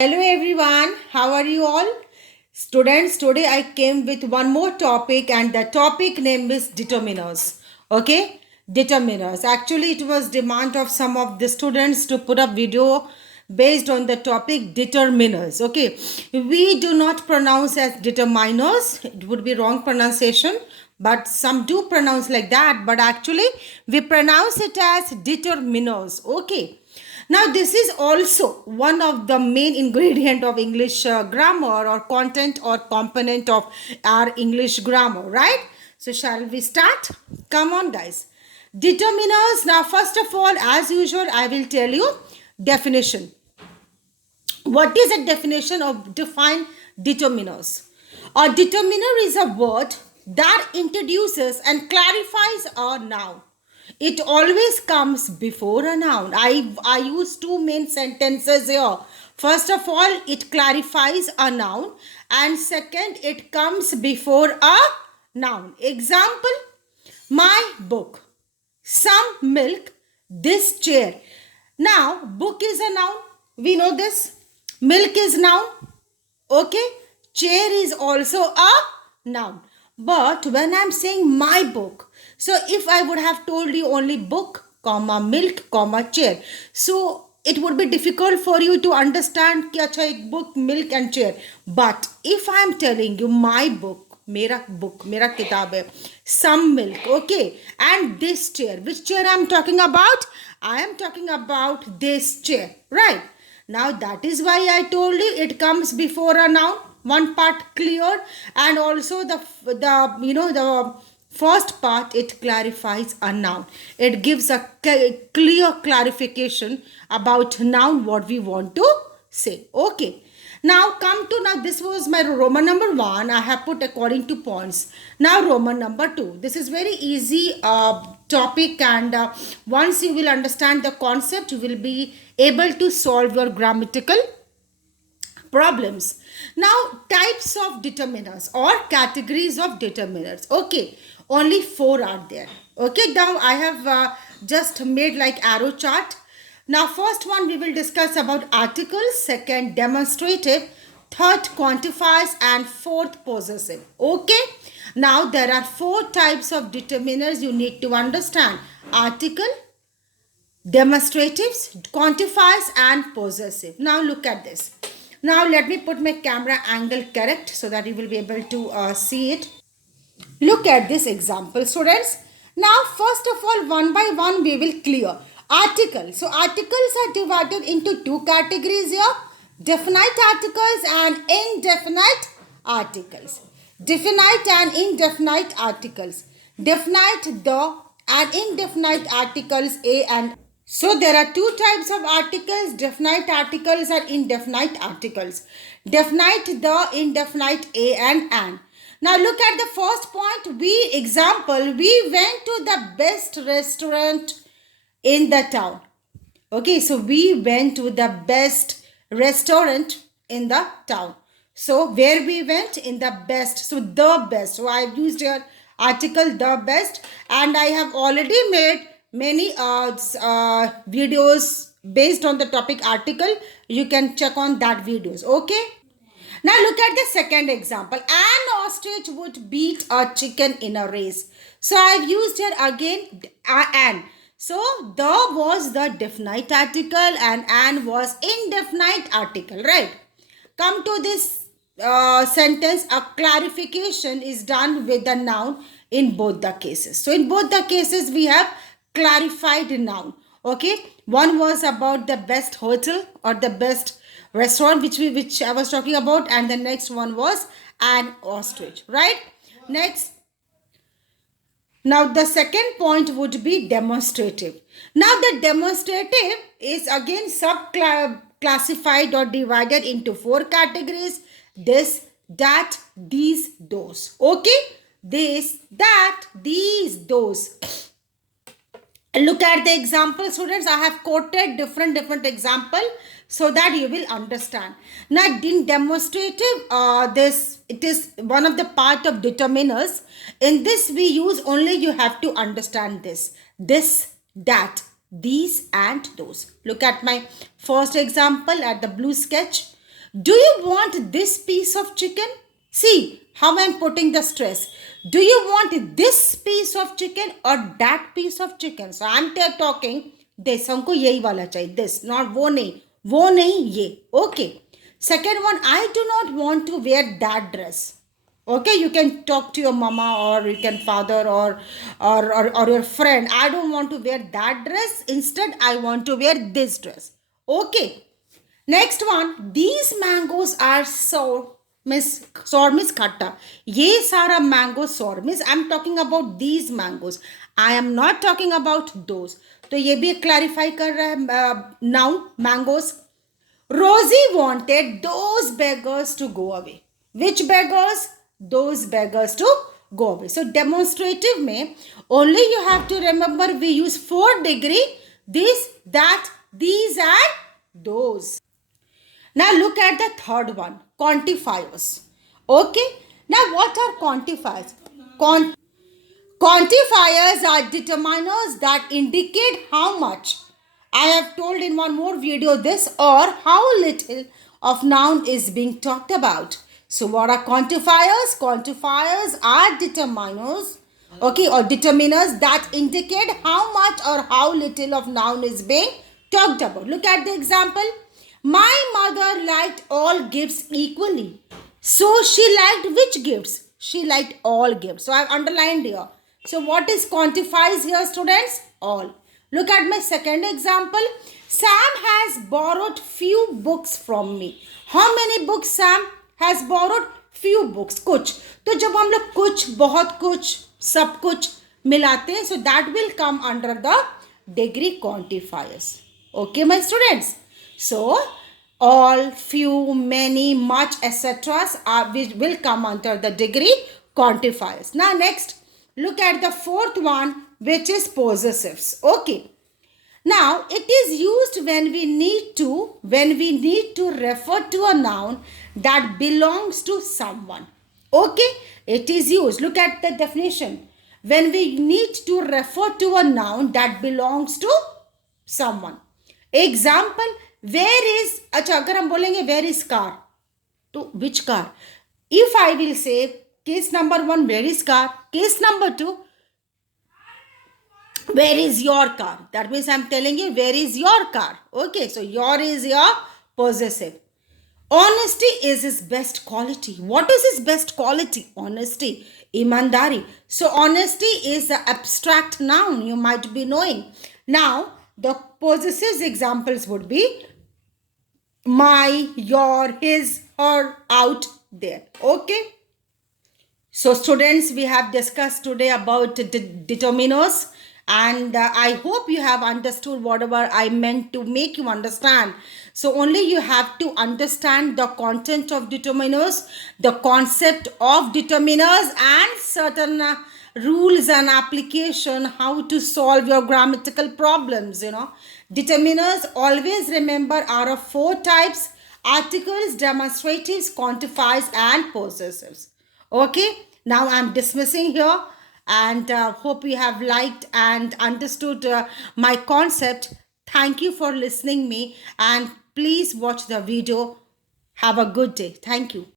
Hello everyone, how are you all? Students, today I came with one more topic and the topic name is determiners. Okay, determiners. Actually, it was demand of some of the students to put up video based on the topic determiners. Okay, we do not pronounce as determiners. It would be wrong pronunciation, but some do pronounce like that. But actually, we pronounce it as determiners. Okay. Now, this is also one of the main ingredient of English grammar or content or component of our English grammar, right? So, shall we start? Come on, guys. Determiners. Now, first of all, as usual, I will tell you definition. What is a definition of define determiners? A determiner is a word that introduces and clarifies a noun. It always comes before a noun. I use two main sentences here. First of all, it clarifies a noun, and second, it comes before a noun. Example, my book, some milk, this chair. Now, book is a noun. We know this. Milk is noun. Okay. Chair is also a noun. But when I'm saying my book, so if I would have told you only book, comma, milk, comma, chair. So it would be difficult for you to understand कि अच्छा एक book, milk and chair. But if I am telling you my book, मेरा book, मेरा किताब है, some milk, okay, and this chair. Which chair I am talking about? I am talking about this chair, right? Now that is why I told you it comes before a noun. One part clear, and also the first part, it clarifies a noun. It gives a clear clarification about noun what we want to say. Okay. Now this was my Roman number 1. I have put according to points. Now Roman number 2. This is very easy topic, and once you will understand the concept, you will be able to solve your grammatical problems. Now, types of determiners or categories of determiners. Okay, only 4 are there. Okay, now I have just made like arrow chart. Now, first one we will discuss about articles, second demonstrative, third quantifiers, and fourth possessive. Okay, now there are 4 types of determiners you need to understand: article, demonstratives, quantifiers, and possessive. Now look at this. Now let me put my camera angle correct so that you will be able to see it. Look at this example, students. Now first of all, one by one we will clear. Article. So articles are divided into 2 categories here: definite articles and indefinite articles. Definite and indefinite articles. Definite the and indefinite articles a and. So there are 2 types of articles: definite articles and indefinite articles. Definite the, indefinite a and an. Now look at the first point. We went to the best restaurant in the town. Okay, so we went to the best restaurant in the town. So where we went? In the best. So the best. So I have used here article the best, and I have already made many videos based on the topic article. You can check on that videos. Okay. Now look at the second example. An ostrich would beat a chicken in a race. So I have used here again an. So the was the definite article and an was indefinite article, right? Come to this sentence, a clarification is done with the noun in both the cases. So in both the cases we have clarified noun. Okay, one was about the best hotel or the best restaurant which I was talking about, and the next one was an ostrich, right? Next, now the second point would be demonstrative. Now the demonstrative is again sub-classified or divided into 4 categories: this, that, these, those. Okay, this, that, these, those. Look at the example, students. I have quoted different example so that you will understand. Now in demonstrative, it is one of the part of determiners. In this we use only, you have to understand this, that, these and those. Look at my first example at the blue sketch. Do you want this piece of chicken? See how I'm putting the stress. Do you want this piece of chicken or that piece of chicken? So I'm talking this. हमको यही वाला चाहिए. This, not वो नहीं ये. Okay. Second one, I do not want to wear that dress. Okay, you can talk to your mama or you can father or your friend. I don't want to wear that dress. Instead, I want to wear this dress. Okay. Next one, these mangoes are sour. Sour means khatta. Ye sara mango sour means I'm talking about these mangoes. I am not talking about those. तो ये भी clarify कर रहा है noun mangoes. Rosie wanted those beggars to go away. Which beggars? Those beggars to go away. So demonstrative में only you have to remember we use 4 degree, this, that, these and those. Now look at the third one, quantifiers. Okay. Now what are quantifiers? Quantifiers are determiners that indicate how much. I have told in one more video this or how little of noun is being talked about. So what are quantifiers? Quantifiers are determiners, okay, or determiners that indicate how much or how little of noun is being talked about. Look at the example. My mother liked all gifts equally. So she liked which gifts? She liked all gifts. So I have underlined here. So what is quantifies here, students? All. Look at my second example. Sam has borrowed few books from me. How many books Sam has borrowed? Few books. कुछ. तो जब हम लोग कुछ, बहुत कुछ, सब कुछ मिलाते हैं, so that will come under the degree quantifiers. Okay, my students. So all, few, many, much, etc. will come under the degree quantifiers. Now next, look at the fourth one, which is possessives. Okay. Now it is used when we need to refer to a noun that belongs to someone. Okay. It is used. Look at the definition. When we need to refer to a noun that belongs to someone. Example, where is, अच्छा अगर हम बोलेंगे where is car, तो which car? If I will say case number 1, where is car? Case number 2, where is your car? That means I'm telling you where is your car. Okay, so your is your possessive. Honesty is his best quality. What is his best quality? Honesty, ईमानदारी. So honesty is the abstract noun you might be knowing. Now the possessive examples would be my, your, his, her, out, there. Okay. So students, we have discussed today about determiners and I hope you have understood whatever I meant to make you understand. So only you have to understand the content of determiners, the concept of determiners and certain rules and application, how to solve your grammatical problems, Determiners, always remember, are of 4 types: articles, demonstratives, quantifiers and possessives. Okay, now I'm dismissing here and hope you have liked and understood my concept. Thank you for listening me and please watch the video. Have a good day. Thank you.